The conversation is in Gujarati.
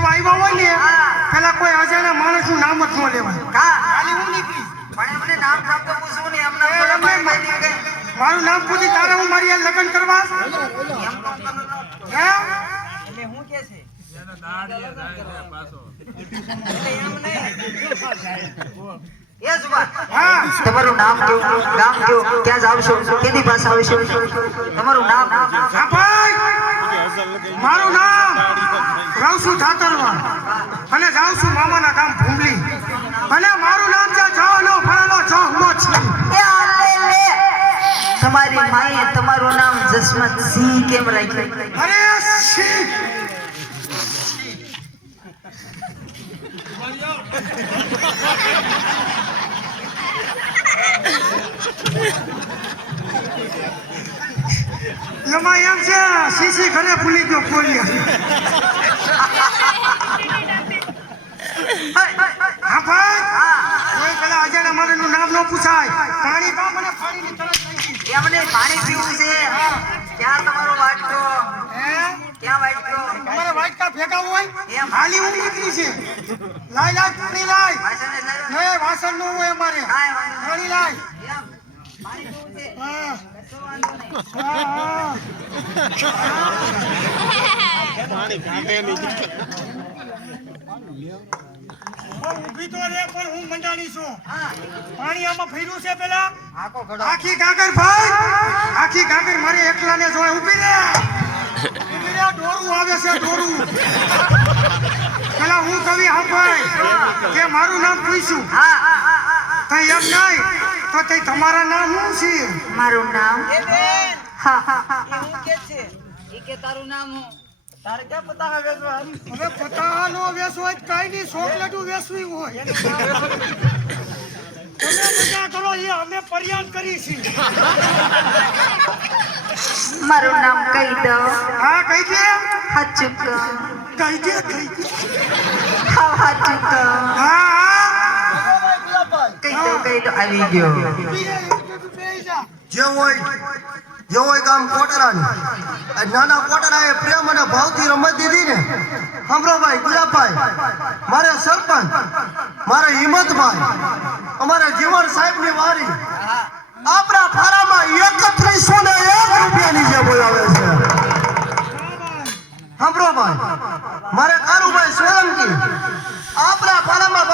પીવા આવ્યા હોય ને પેલા કોઈ અજાણ્યા માણસનું નામ જ ન લેવાય. ખાલી હું નીકળી મારું નામ પૂછી તારે હું મારી યાર લગ્ન કરવા તમારું નામ કયો, ગામ કયો, ક્યાં જાવ છો, કેની પાસે આવશો, તમારું નામ? હા ભાઈ, મારું નામ રાવસુ ઠાકરવા અને જાઉં છું મામાના ગામ ભૂમલી અને મારું નામ છે જવાનો ફળનો જહમત છે. તમારી માએ તમારું નામ જસવંત સિંહ કેમ રાખ્યું? અરે સિંહ એમાં એમ છે સીસી ઘરે ભૂલી ગયો ખોલ્યા. હા ભાઈ, કોઈ પેલા અજાણ્યા માણસનું નામ ન પૂછાય. પાણી પા મને પાણીની તરસ લાગી. એમને પાણી પીવું છે. ક્યાં તમારો વાટકો? ક્યાં વાટકો? તમારે વાટકા ભેગા હોય એમ હાલી હું નીકળી છે. લાય લાય પાણી લાય. નહીં વાસણ નું હોય અમારે. પાણી લાય. હા ઊભી તો રે પણ હું મંડાણી છું. પાણી આમાં ફેર્યું છે પેલા આખી કાકર ભાઈ, આખી કાકર મારે એકલાને જોડે ઊભી રે. ડોરું આવે છે ડોરું. પેલા હું કવિ સાંભળ કે મારું નામ પૂછ્યું તઈ એમ નહીં તો તઈ તમારા નામ શું છે? મારું નામ તારું નામ તારે ક્યાં પતાહા વેચવા? હવે પતાહા નો વેચવો હોય કઈ નહીં, ચોકલેટું વેચવી હોય. તમે મજા કરો, એ અમે પર્યાન કરી છીએ. મારું નામ કહી દો. હા કહી દે. હાચુક કહી દે કહી દે. હા હાચુક હા કહી દો આવી ગયો. જે હોય ગામ કોટરાની નાના કોટરાએ પ્રેમ અને ભાવથી રમત દીધી ને. હમરોભાઈ, ગુલાબભાઈ, મારે સરપંચ, મારે હિંમતભાઈ, અમારે જીવન સાહેબની વારી આપણા ફારામાં 3101 રૂપિયાની જે બોલાવે છે. હમરોભાઈ, મારે કારુભાઈ સોલંકી આપણા ફારામાં